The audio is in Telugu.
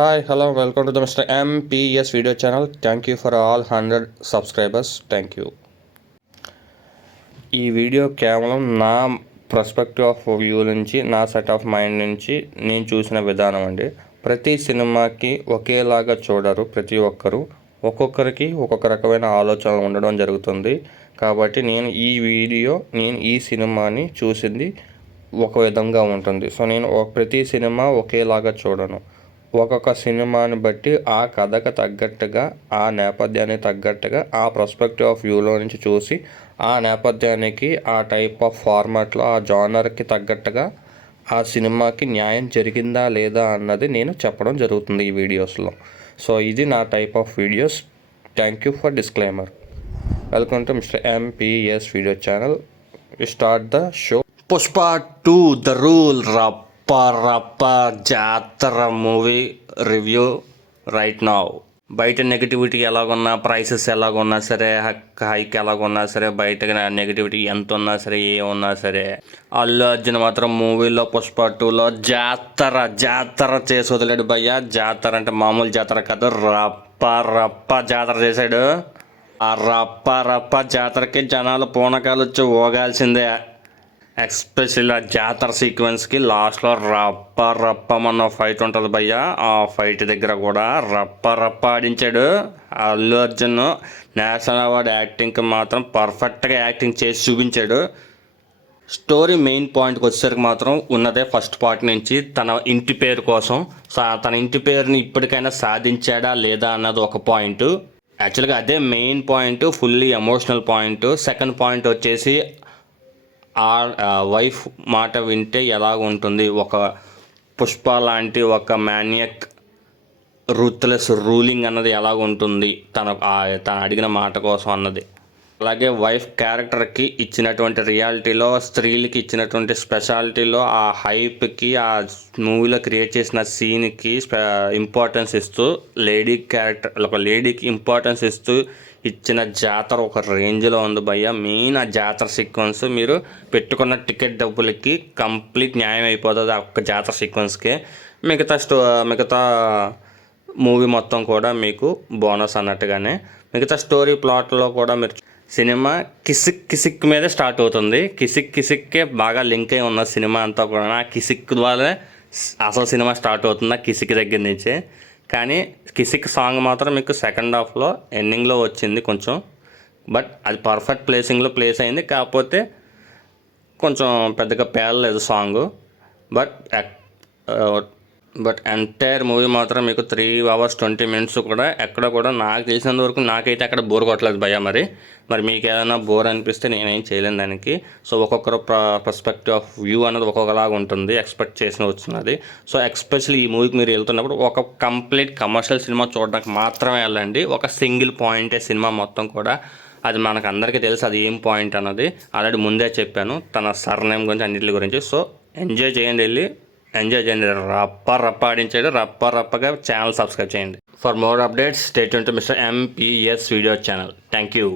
Hi, hello, welcome to the Mr. MPS video channel. Thank you for all 100 subscribers. Thank you. ఈ వీడియో కేవలం నా పర్స్పెక్టివ్ ఆఫ్ వ్యూ నుంచి, నా సెట్ ఆఫ్ మైండ్ నుంచి నేను చూసిన విధానం అండి. ప్రతి సినిమాకి ఒకేలాగా చూడరు ప్రతి ఒక్కరు. ఒక్కొక్కరికి ఒక్కొక్క రకమైన ఆలోచనలు ఉండడం జరుగుతుంది. కాబట్టి నేను ఈ సినిమాని చూసింది ఒక విధంగా ఉంటుంది. సో నేను ప్రతి సినిమా ఒకేలాగా చూడను. ఒక్కొక్క సినిమాని బట్టి ఆ కథకు తగ్గట్టుగా, ఆ నేపథ్యానికి తగ్గట్టుగా, ఆ పర్స్పెక్టివ్ ఆఫ్ వ్యూలో నుంచి చూసి, ఆ నేపథ్యానికి, ఆ టైప్ ఆఫ్ ఫార్మాట్లో, ఆ జానర్కి తగ్గట్టుగా ఆ సినిమాకి న్యాయం జరిగిందా లేదా అన్నది నేను చెప్పడం జరుగుతుంది ఈ వీడియోస్లో. సో ఇది నా type of videos. Thank you for disclaimer. Welcome to mister MPS video channel. Start the show. Pushpa 2 the rule రప్ప జాతర మూవీ రివ్యూ రైట్ నౌ. బయట నెగిటివిటీ ఎలాగున్నా, ప్రైసెస్ ఎలాగున్నా సరే, హైక్ ఎలాగున్నా సరే, బయట నెగిటివిటీ ఎంత ఉన్నా సరే, ఏమున్నా సరే, అల్లు అర్జున్ మాత్రం మూవీలో పుష్ప 2లో జాతర చేసి వదిలేడు భయ్య. జాతర అంటే మామూలు జాతర కాదు, రప్ప జాతర చేశాడు. ఆ రప్ప జాతరకి జనాలు పూనకాలు వచ్చి ఊగాల్సిందే. ఎస్పెషల్లీ ఆ జాతర సీక్వెన్స్కి లాస్ట్లో రప్పమన్న ఫైట్ ఉంటుంది భయ్య. ఆ ఫైట్ దగ్గర కూడా రప్ప ఆడించాడు అల్లు అర్జున్. నేషనల్ అవార్డు యాక్టింగ్కి మాత్రం పర్ఫెక్ట్గా యాక్టింగ్ చేసి చూపించాడు. స్టోరీ మెయిన్ పాయింట్కి వచ్చేసరికి మాత్రం ఉన్నదే ఫస్ట్ పార్ట్ నుంచి తన ఇంటి పేరు కోసం. తన ఇంటి పేరుని ఇప్పటికైనా సాధించాడా లేదా అన్నది ఒక పాయింట్. యాక్చువల్గా అదే main point, fully emotional point. Second point వచ్చేసి ఆ వైఫ్ మాట వింటే ఎలాగ ఉంటుంది, ఒక పుష్ప లాంటి ఒక మ్యానియక్ రూత్లెస్ రూలింగ్ అన్నది ఎలాగ ఉంటుంది తను అడిగిన మాట కోసం అన్నది. అలాగే వైఫ్ క్యారెక్టర్కి ఇచ్చినటువంటి రియాలిటీలో, స్త్రీలకి ఇచ్చినటువంటి స్పెషాలిటీలో, ఆ హైప్కి, ఆ మూవీలో క్రియేట్ చేసిన సీన్కి ఇంపార్టెన్స్ ఇస్తూ, ఒక లేడీకి ఇంపార్టెన్స్ ఇస్తూ ఇచ్చిన జాతర ఒక రేంజ్లో ఉంది భయ్య. మెయిన్ ఆ జాతర సీక్వెన్స్ మీరు పెట్టుకున్న టికెట్ డబ్బులకి కంప్లీట్ న్యాయం అయిపోతుంది ఆ ఒక్క జాతర సీక్వెన్స్కే. మిగతా మూవీ మొత్తం కూడా మీకు బోనస్ అన్నట్టుగానే. మిగతా స్టోరీ ప్లాట్లో కూడా మీరు సినిమా కిసిక్ మీదే స్టార్ట్ అవుతుంది. కిసిక్కే బాగా లింక్ అయి ఉన్న సినిమా అంతా కూడా ఆ కిసిక్ ద్వారానే అసలు సినిమా స్టార్ట్ అవుతుంది, ఆ కిసిక్ దగ్గర నుంచే. కానీ కిసిక్ సాంగ్ మాత్రం మీకు సెకండ్ హాఫ్లో ఎండింగ్లో వచ్చింది కొంచెం. బట్ అది పర్ఫెక్ట్ ప్లేసింగ్లో ప్లేస్ అయింది. కాకపోతే కొంచెం పెద్దగా పేలలేదు సాంగ్. బట్ ఎంటైర్ మూవీ మాత్రం మీకు 3 hours 20 minutes కూడా ఎక్కడ కూడా నాకు తెలిసినంత వరకు నాకైతే అక్కడ బోర్ కొట్టలేదు భయ్య. మరి మీకు ఏదైనా బోర్ అనిపిస్తే నేనేం చేయలేను దానికి. సో ఒక్కొక్కరు పర్స్పెక్టివ్ ఆఫ్ వ్యూ అనేది ఒక్కొక్కలాగా ఉంటుంది, ఎక్స్పెక్ట్ చేసిన వచ్చినది. సో ఎస్పెషల్లీ ఈ మూవీకి మీరు వెళ్తున్నప్పుడు ఒక కంప్లీట్ కమర్షియల్ సినిమా చూడడానికి మాత్రమే వెళ్ళండి. ఒక సింగిల్ పాయింటే సినిమా మొత్తం కూడా. అది మనకు అందరికీ తెలుసు అది ఏం పాయింట్ అన్నది. ఆల్రెడీ ముందే చెప్పాను తన సర్నేమ్ గురించి, అన్నింటి గురించి. సో ఎంజాయ్ చేయండి, రప్ప ఆడించాడు. రప్పగా ఛానల్ సబ్స్క్రైబ్ చేయండి. For more updates stay tune to mister MPS video channel. Thank you.